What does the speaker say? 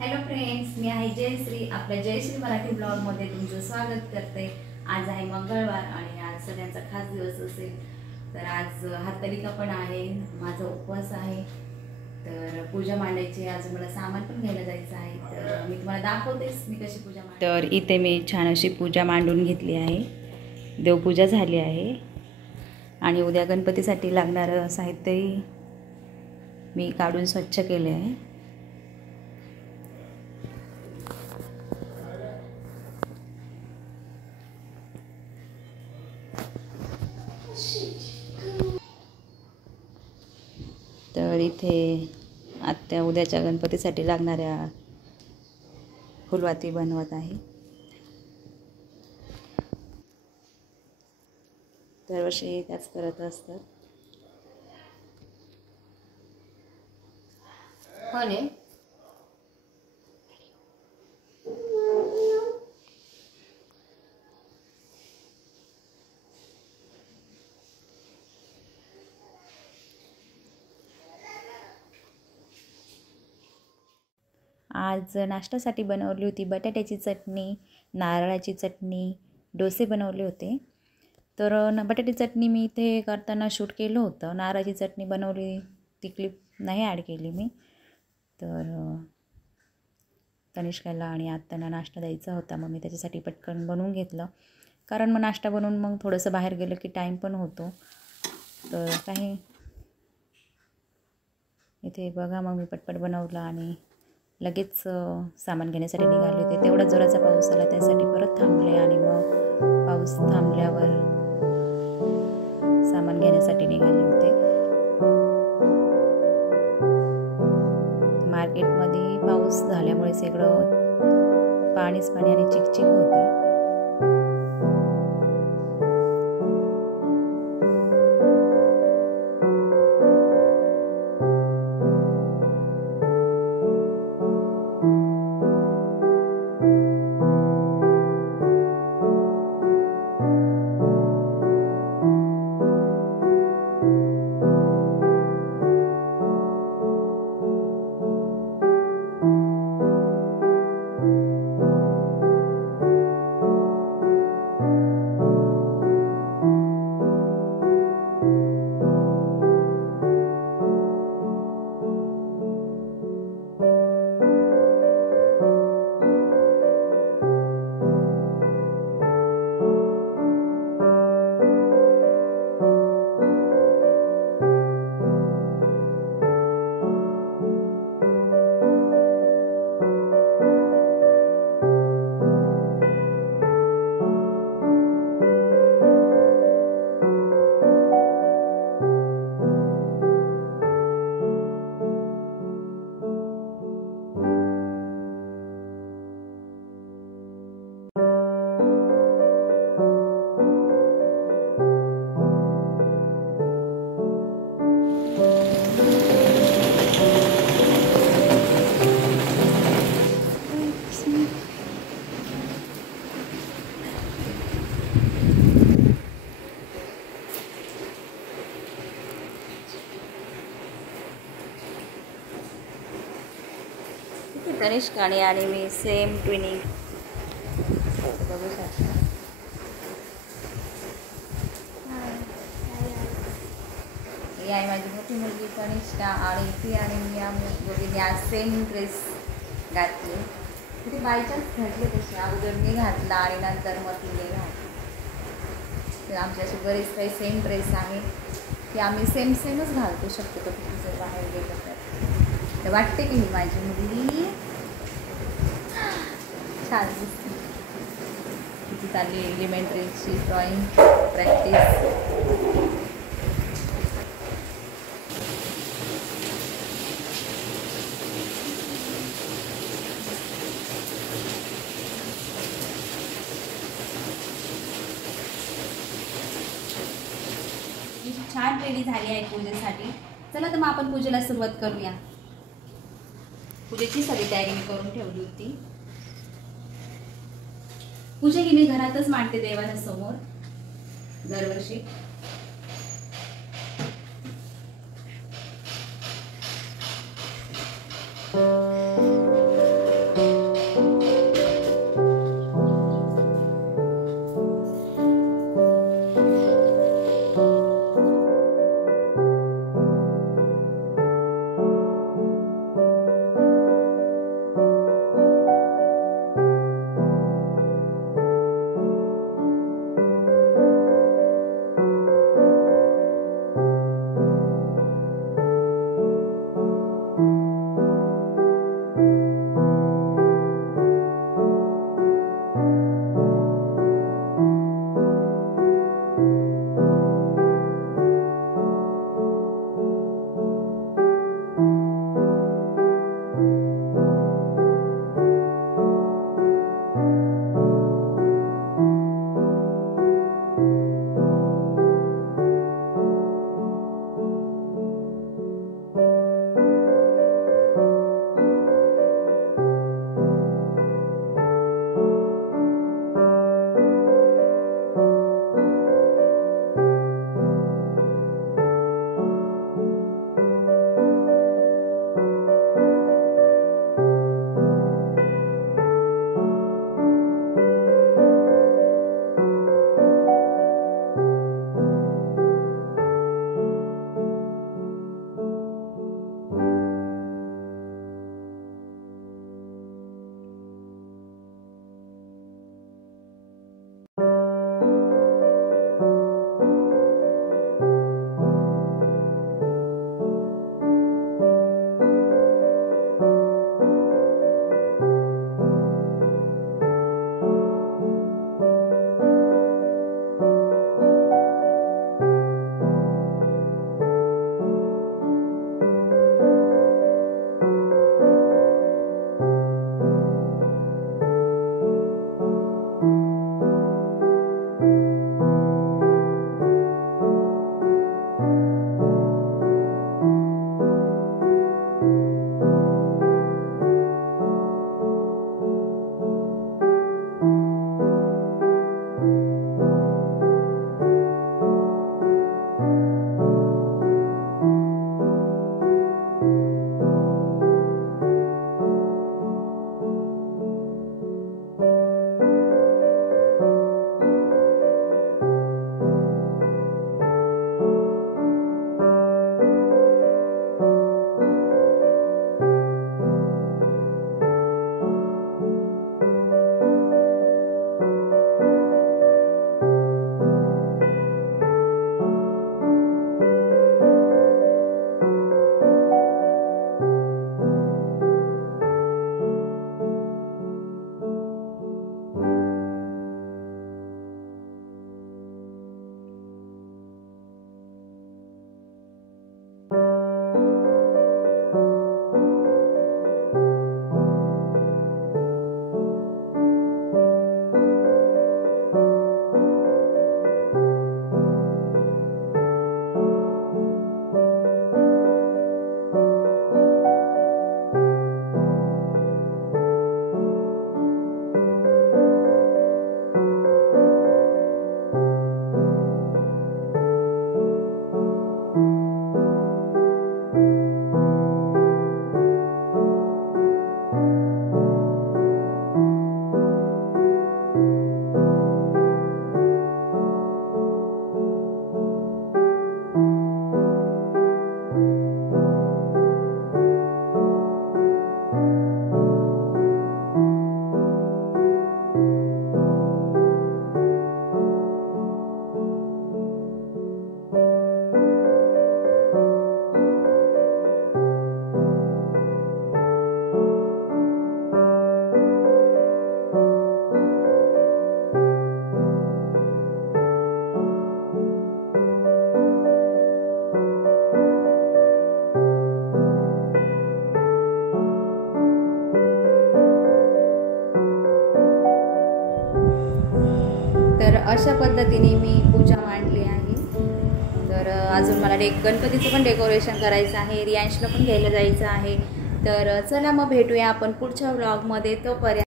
Hello friends, मी आहे जयश्री. आपल्या जयश्री मराठी ब्लॉगमध्ये तुमचं स्वागत करते. आज आहे मंगळवार आणि आज सगळ्यांचा खास दिवस असेल. तर आज हरतालिका पण आहे, माझा उपवास आहे. तर पूजा मांडायची, आज मला सामान पण घ्यायला जायचं आहे. तर मी तुम्हाला दाखवतेच मी कशी पूजा मांडते. तर इथे मी छान अशी पूजा मांडून घेतली आहे. देवपूजा झाली आहे आणि उद्या गणपतीसाठी लागणारं साहित्यही मी काढून स्वच्छ केले आहे. तर इथे आत्या उद्याच्या गणपतीसाठी लागणाऱ्या फुलवाती बनवत आहे. दरवर्षी त्याच करत असतात. हो ने आज नाश्त्यासाठी बनवली होती बटाट्याची चटणी, नारळाची चटणी, डोसे बनवले होते. तर बटाट्याची चटणी मी इथे करताना शूट केलं होतं. नारळाची चटणी बनवली ती क्लिप नाही ॲड केली मी. तर तनिष्काला आणि आत्यांना नाश्ता द्यायचा होता, मग मी त्याच्यासाठी पटकन बनवून घेतलं. कारण मग नाश्ता बनवून मग थोडंसं बाहेर गेलं की टाईम पण होतो. तर काही इथे बघा, मग मी पटपट बनवलं आणि लगेच सामान घेण्यासाठी निघाले होते. तेवढा जोराचा पाऊस आला, त्यासाठी परत थांबले आणि मग पाऊस थांबल्यावर सामान घेण्यासाठी निघाले होते. मार्केटमध्ये पाऊस झाल्यामुळे सगळं पाणीच पाणी आणि चिकचिक होते. तनिष्का आणि मी सेम ट्विनिंग बघू शकता. ही आहे माझी मोठी मुलगी तनिष्का आणि ती आणि मी आम्ही दोघींनी आज सेम ड्रेस घातली. तिथे बायचान्स घातले तसे, अगोदर मी घातला आणि नंतर मग तिने घातली. तर आमच्याशी बरेच काही सेम ड्रेस आहे की आम्ही सेमच घालतो शक्यतो तिथे जर बाहेर गेलं तर. वाटते की ही माझी मुलगी छान दिसते. तिची चालली एलिमेंटरीची ड्रॉइंग प्रॅक्टिस. छान रेडी झाली आहे पूजेसाठी. चला तर मग आपण पूजेला सुरुवात करूया. पूजेची सगळी तयारी मी करून ठेवली होती. पूजा ही मी घरातच मांडते देवाच्या समोर दरवर्षी. अशा पद्धतीने मी पूजा मांडली आहे। तर अजून मला गणपतीचं पण डेकोरेशन करायचं आहे, रियांशला पण घ्यायला जायचं आहे। तर चला मग भेटूया आपण पुढच्या व्लॉगमध्ये, तोपर्यंत